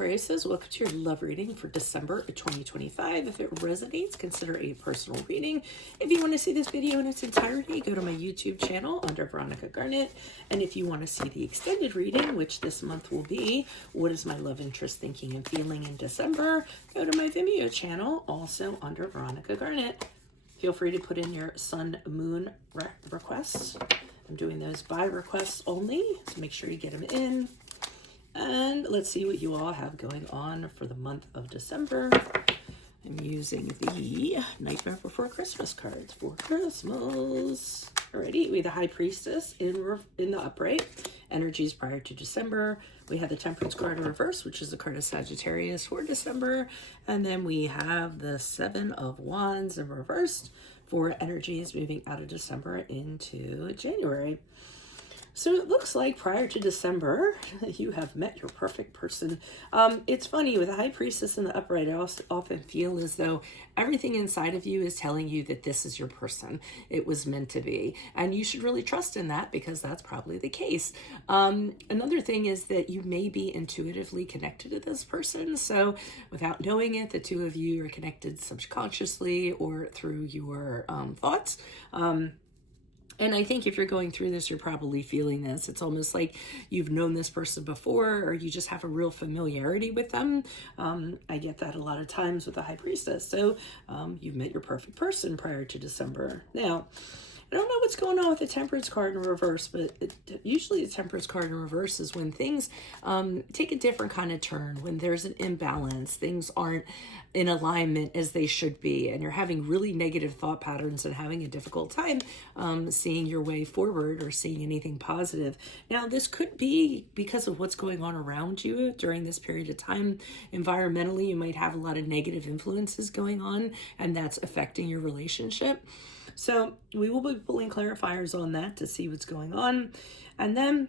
Aquariuses, welcome to your love reading for December of 2025. If it resonates, consider a personal reading. If you want to see this video in its entirety, go to my YouTube channel under Veronica Garnet. And if you want to see the extended reading, which this month will be, what is my love interest thinking and feeling in December, go to my Vimeo channel, also under Veronica Garnet. Feel free to put in your sun, moon requests. I'm doing those by requests only, so make sure you get them in. And let's see what you all have going on for the month of December. I'm using the Nightmare Before Christmas cards for Christmas. Alrighty, we have the High Priestess in the upright. Energies prior to December. We have the Temperance card in reverse, which is the card of Sagittarius for December. And then we have the Seven of Wands in reversed for energies moving out of December into January. So it looks like prior to December, you have met your perfect person. It's funny, with the High Priestess in the upright, I also often feel as though everything inside of you is telling you that this is your person. It was meant to be. And you should really trust in that because that's probably the case. Another thing is that you may be intuitively connected to this person. So without knowing it, the two of you are connected subconsciously or through your thoughts. And I think if you're going through this, you're probably feeling this. It's almost like you've known this person before, or you just have a real familiarity with them. I get that a lot of times with the High Priestess. So you've met your perfect person prior to December. Now, I don't know what's going on with the Temperance card in reverse, but usually the Temperance card in reverse is when things take a different kind of turn, when there's an imbalance, things aren't in alignment as they should be, and you're having really negative thought patterns and having a difficult time seeing your way forward or seeing anything positive. Now, this could be because of what's going on around you during this period of time. Environmentally, you might have a lot of negative influences going on, and that's affecting your relationship. So we will be pulling clarifiers on that to see what's going on. And then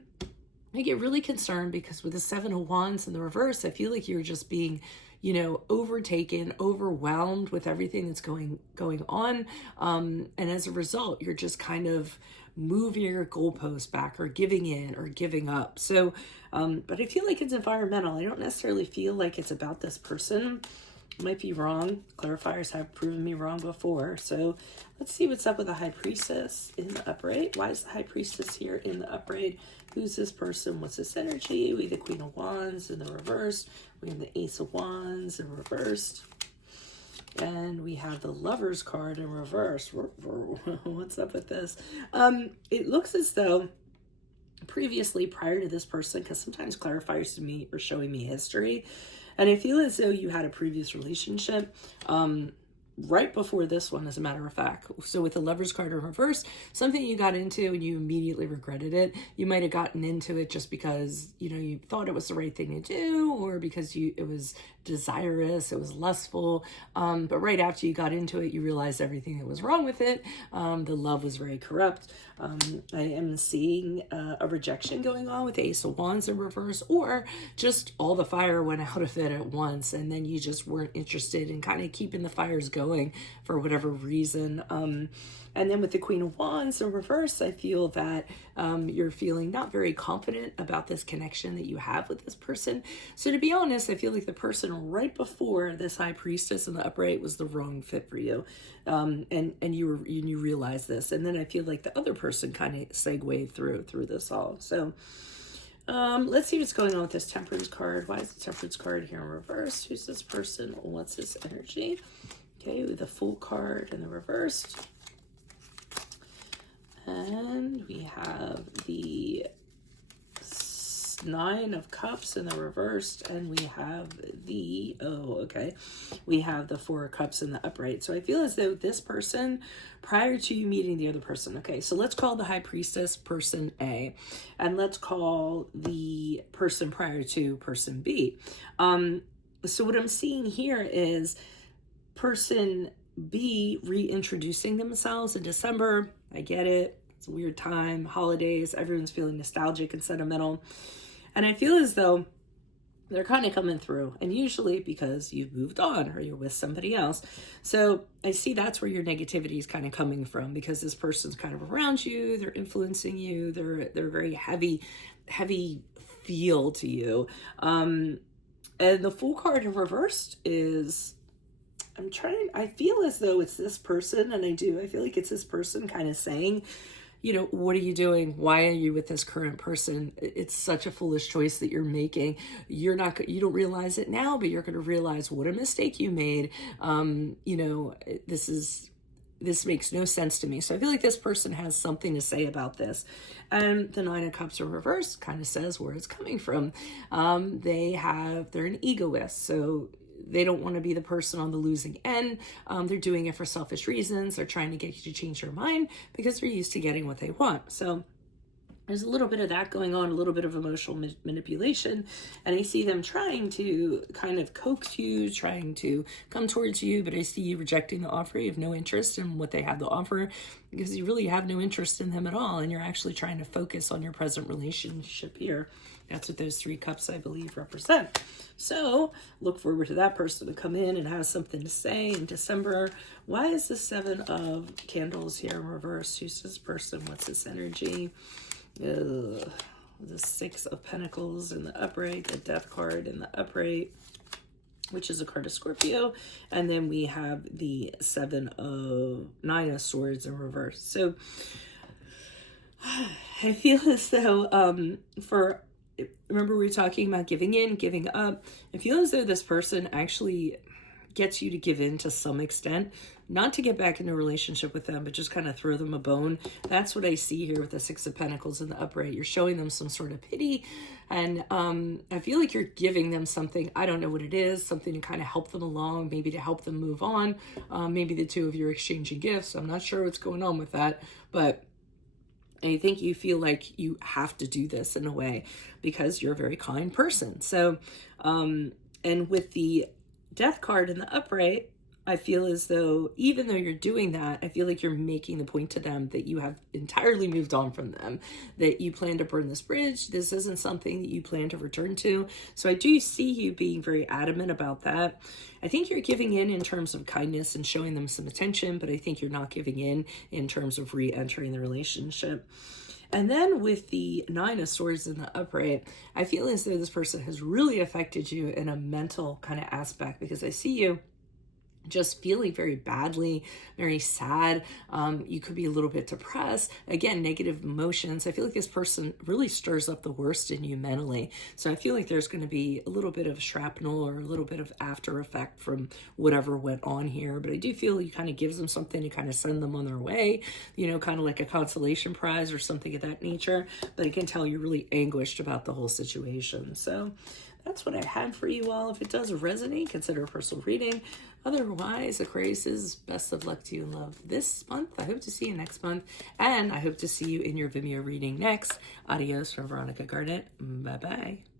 I get really concerned because with the Seven of Wands in the reverse, I feel like you're just being, overtaken, overwhelmed with everything that's going on. And as a result, you're just kind of moving your goalposts back or giving in or giving up. So, but I feel like it's environmental. I don't necessarily feel like it's about this person. Might be wrong. Clarifiers have proven me wrong before. So let's see what's up with the High Priestess in the upright. Why is the High Priestess here in the upright? Who's this person? What's this energy? We have the Queen of Wands in the reverse. We have the Ace of Wands in reversed. And we have the Lovers card in reverse. What's up with this? It looks as though previously, prior to this person, because sometimes clarifiers to me are showing me history, and I feel as though you had a previous relationship right before this one, as a matter of fact. So with the Lovers card in reverse, something you got into and you immediately regretted it. You might have gotten into it just because, you thought it was the right thing to do, or because it was desirous, it was lustful. But right after you got into it, you realized everything that was wrong with it. The love was very corrupt. I am seeing a rejection going on with the Ace of Wands in reverse, or just all the fire went out of it at once, and then you just weren't interested in kind of keeping the fires going for whatever reason. And then with the Queen of Wands in reverse, I feel that you're feeling not very confident about this connection that you have with this person. So to be honest, I feel like the person right before this High Priestess in the upright was the wrong fit for you. And you realize this. And then I feel like the other person kind of segued through this all. So let's see what's going on with this Temperance card. Why is the Temperance card here in reverse? Who's this person? What's this energy? Okay, with the Fool card in the reversed. And we have the Nine of Cups in the reversed, and we have we have the Four of Cups in the upright. So I feel as though this person, prior to you meeting the other person, okay, so let's call the High Priestess person A, and let's call the person prior to person B. So what I'm seeing here is person B reintroducing themselves in December. I get it. It's a weird time, holidays, everyone's feeling nostalgic and sentimental. And I feel as though they're kind of coming through, and usually because you've moved on or you're with somebody else. So I see that's where your negativity is kind of coming from, because this person's kind of around you, they're influencing you, they're very heavy feel to you. And the Fool card in reversed is, I feel as though it's this person, and I feel like it's this person kind of saying, you know, what are you doing? Why are you with this current person? It's such a foolish choice that you're making. You don't realize it now, but you're going to realize what a mistake you made. You know, this makes no sense to me. So I feel like this person has something to say about this. And the Nine of Cups in reverse kind of says where it's coming from. They're an egoist. So they don't want to be the person on the losing end. They're doing it for selfish reasons. They're trying to get you to change your mind because they're used to getting what they want. So there's a little bit of that going on, a little bit of emotional manipulation. And I see them trying to kind of coax you, trying to come towards you, but I see you rejecting the offer. You have no interest in what they have to offer because you really have no interest in them at all. And you're actually trying to focus on your present relationship here. That's what those 3 cups, I believe, represent. So look forward to that person to come in and have something to say in December. Why is the 7 of Candles here in reverse? Who's this person? What's this energy? The 6 of Pentacles in the upright, the Death card in the upright, which is a card of Scorpio. And then we have the 9 of Swords in reverse. So I feel as though remember we were talking about giving in, giving up. I feel as though this person actually gets you to give in to some extent, not to get back into a relationship with them, but just kind of throw them a bone. That's what I see here with the 6 of Pentacles in the upright. You're showing them some sort of pity, and I feel like you're giving them something. I don't know what it is, something to kind of help them along, maybe to help them move on. Maybe the 2 of you are exchanging gifts. I'm not sure what's going on with that, but I think you feel like you have to do this in a way because you're a very kind person. So, and with the Death card in the upright, I feel as though even though you're doing that, I feel like you're making the point to them that you have entirely moved on from them, that you plan to burn this bridge. This isn't something that you plan to return to. So I do see you being very adamant about that. I think you're giving in terms of kindness and showing them some attention, but I think you're not giving in terms of re-entering the relationship. And then with the 9 of Swords in the upright, I feel as though this person has really affected you in a mental kind of aspect, because I see you just feeling very badly, very sad. You could be a little bit depressed. Again, negative emotions. I feel like this person really stirs up the worst in you mentally. So I feel like there's going to be a little bit of shrapnel or a little bit of after effect from whatever went on here. But I do feel you kind of gives them something to kind of send them on their way, you know, kind of like a consolation prize or something of that nature. But I can tell you're really anguished about the whole situation. So that's what I had for you all. If it does resonate, consider a personal reading. Otherwise, Aquarius, best of luck to you in love this month. I hope to see you next month. And I hope to see you in your Vimeo reading next. Adios from Veronica Garnett. Bye-bye.